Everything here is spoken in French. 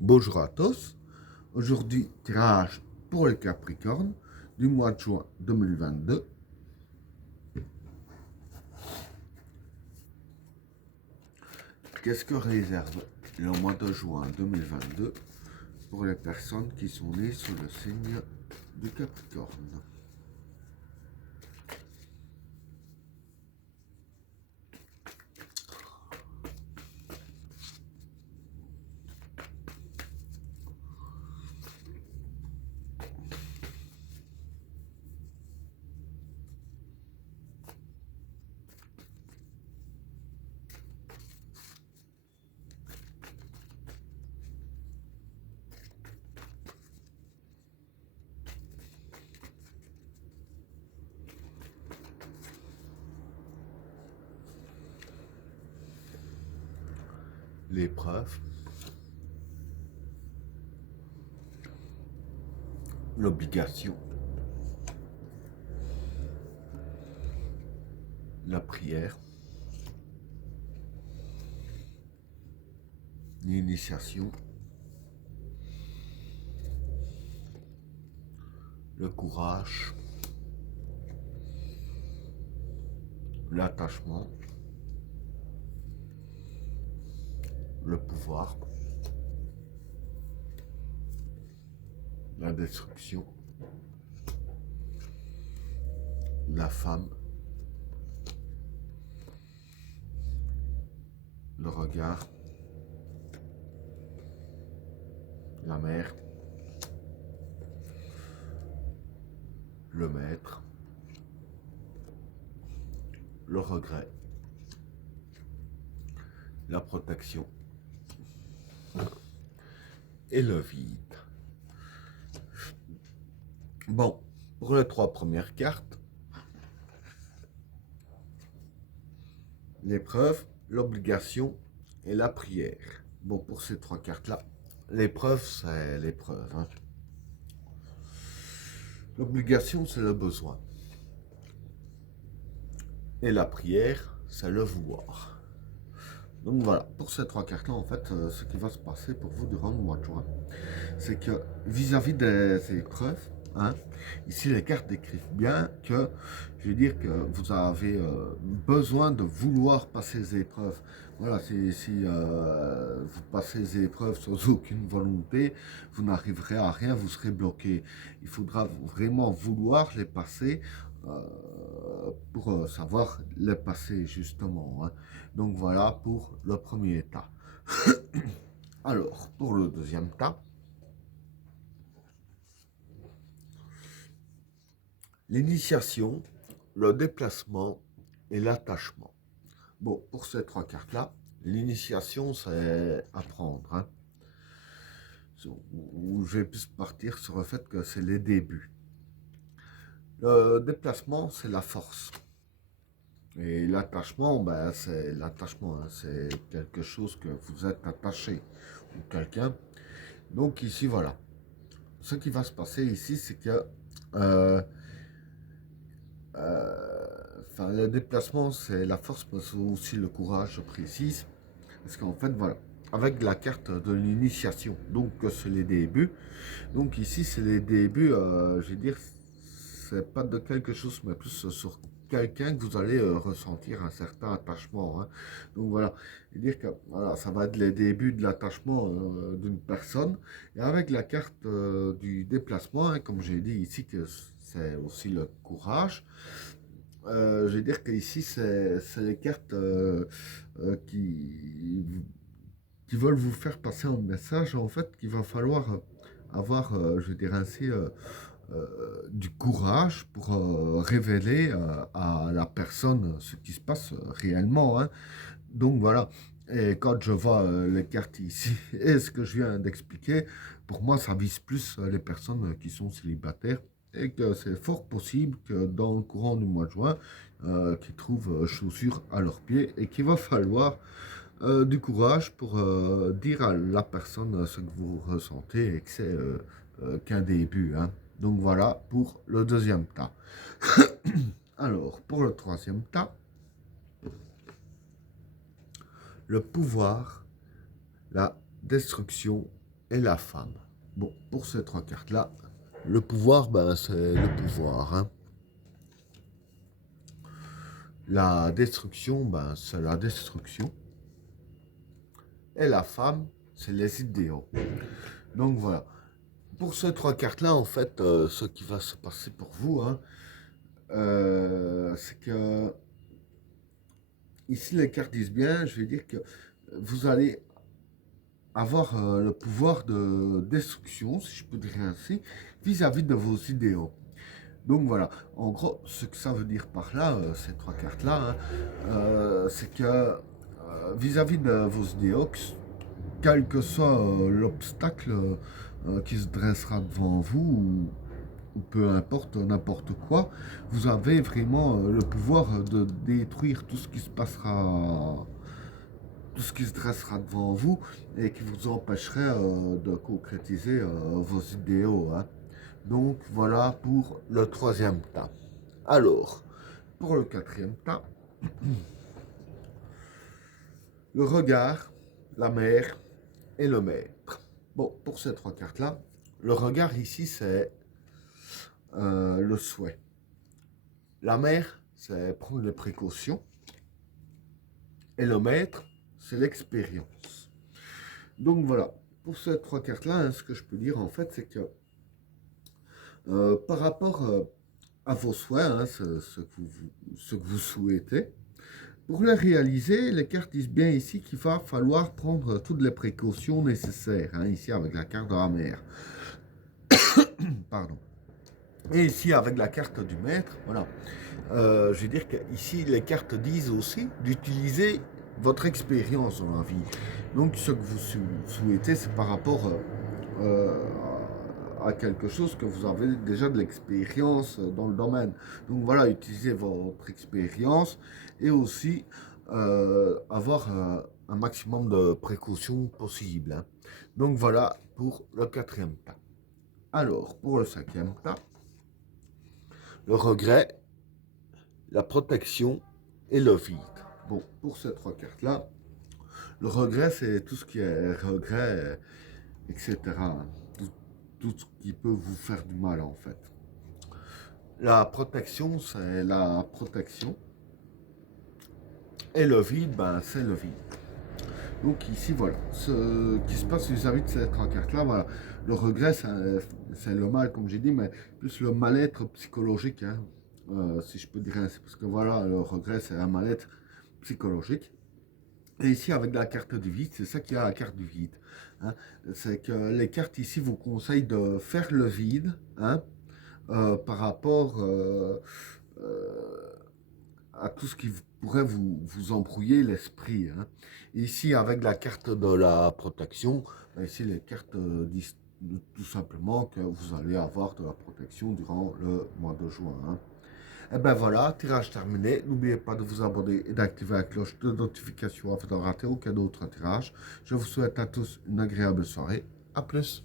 Bonjour à tous. Aujourd'hui, tirage pour les Capricornes du mois de juin 2022. Qu'est-ce que réserve le mois de juin 2022 pour les personnes qui sont nées sous le signe du Capricorne? L'épreuve, l'obligation, la prière, l'initiation, le courage, l'attachement, le pouvoir, la destruction, la femme, le regard, la mère, le maître, le regret, la protection et le vide. Bon, pour les trois premières cartes, l'épreuve, l'obligation et la prière. Bon, pour ces trois cartes-là, l'épreuve, c'est l'épreuve. Hein. L'obligation, c'est le besoin. Et la prière, c'est le vouloir. Donc voilà, pour ces trois cartes-là, en fait, ce qui va se passer pour vous durant le mois de juin, c'est que vis-à-vis des épreuves, hein, ici les cartes décrivent bien que, je veux dire que vous avez besoin de vouloir passer les épreuves. Voilà, si vous passez les épreuves sans aucune volonté, vous n'arriverez à rien, vous serez bloqué. Il faudra vraiment vouloir les passer pour savoir les passer justement. Hein. Donc voilà pour le premier tas. Alors, pour le deuxième tas, l'initiation, le déplacement et l'attachement. Bon, pour ces trois cartes-là, l'initiation, c'est apprendre. Hein. Où je vais plus partir sur le fait que c'est les débuts. Le déplacement, c'est la force. Et l'attachement, ben, c'est l'attachement. Hein. C'est quelque chose que vous êtes attaché ou quelqu'un. Donc ici, voilà. Ce qui va se passer ici, c'est que le déplacement, c'est la force, mais c'est aussi le courage, je précise. Parce qu'en fait, voilà, avec la carte de l'initiation, donc c'est les débuts. Donc ici, c'est les débuts, je veux dire, c'est pas de quelque chose, mais plus sur quelqu'un que vous allez ressentir un certain attachement. Hein. Donc voilà, dire que voilà, ça va être les débuts de l'attachement d'une personne. Et avec la carte du déplacement, hein, comme j'ai dit ici, que c'est aussi le courage. Je veux dire qu'ici, c'est les cartes qui veulent vous faire passer un message, en fait, qu'il va falloir avoir, je dirais ainsi, du courage pour révéler à la personne ce qui se passe réellement. Hein. Donc voilà, et quand je vois les cartes ici et ce que je viens d'expliquer, pour moi, ça vise plus les personnes qui sont célibataires et que c'est fort possible que dans le courant du mois de juin, qu'ils trouvent chaussures à leurs pieds et qu'il va falloir du courage pour dire à la personne ce que vous ressentez et que c'est qu'un début. Hein. Donc voilà pour le deuxième tas. Alors, pour le troisième tas, le pouvoir, la destruction et la femme. Bon, pour ces trois cartes-là, le pouvoir, ben, c'est le pouvoir, hein. La destruction, ben, c'est la destruction. Et la femme, c'est les idéaux. Donc voilà. Pour ces trois cartes-là, en fait, ce qui va se passer pour vous, hein, c'est que ici les cartes disent bien, je vais dire que vous allez avoir le pouvoir de destruction, si je peux dire ainsi, vis-à-vis de vos idéaux. Donc voilà, en gros, ce que ça veut dire par là, ces trois cartes-là, hein, c'est que vis-à-vis de vos idéaux, quel que soit l'obstacle qui se dressera devant vous, ou peu importe, n'importe quoi, vous avez vraiment le pouvoir de détruire tout ce qui se passera, tout ce qui se dressera devant vous et qui vous empêcherait de concrétiser vos idéaux, hein. Donc voilà pour le troisième tas. Alors, pour le quatrième tas, le regard, la mère et le maître. Bon, pour ces trois cartes-là, le regard ici, c'est le souhait. La mère, c'est prendre les précautions. Et le maître, c'est l'expérience. Donc voilà, pour ces trois cartes-là, hein, ce que je peux dire en fait, c'est que par rapport à vos souhaits, hein, ce que vous souhaitez, pour les réaliser, les cartes disent bien ici qu'il va falloir prendre toutes les précautions nécessaires, hein, ici avec la carte de la mer. Pardon. Et ici avec la carte du maître, voilà. Je veux dire qu'ici les cartes disent aussi d'utiliser votre expérience dans la vie. Donc ce que vous souhaitez, c'est par rapport à quelque chose que vous avez déjà de l'expérience dans le domaine. Donc voilà, utilisez votre expérience et aussi avoir un maximum de précautions possible, hein. Donc voilà pour le quatrième tas. Alors, pour le cinquième tas, le regret, la protection et le vide. Bon, pour ces trois cartes-là, le regret, c'est tout ce qui est regret, etc. Tout ce qui peut vous faire du mal, en fait. La protection, c'est la protection. Et le vide, ben, c'est le vide. Donc ici, voilà, ce qui se passe vis-à-vis de ces trois cartes-là, voilà. Le regret, c'est le mal, comme j'ai dit, mais plus le mal-être psychologique, hein, si je peux dire ainsi. Parce que voilà, le regret, c'est un mal-être psychologique. Et ici, avec la carte du vide, c'est ça qu'il y a à la carte du vide, hein. C'est que les cartes ici vous conseillent de faire le vide, hein, par rapport à tout ce qui pourrait vous embrouiller l'esprit, hein. Ici, avec la carte de la protection, ici les cartes disent tout simplement que vous allez avoir de la protection durant le mois de juin, hein. Et ben voilà, tirage terminé. N'oubliez pas de vous abonner et d'activer la cloche de notification afin de rater aucun autre tirage. Je vous souhaite à tous une agréable soirée. A plus.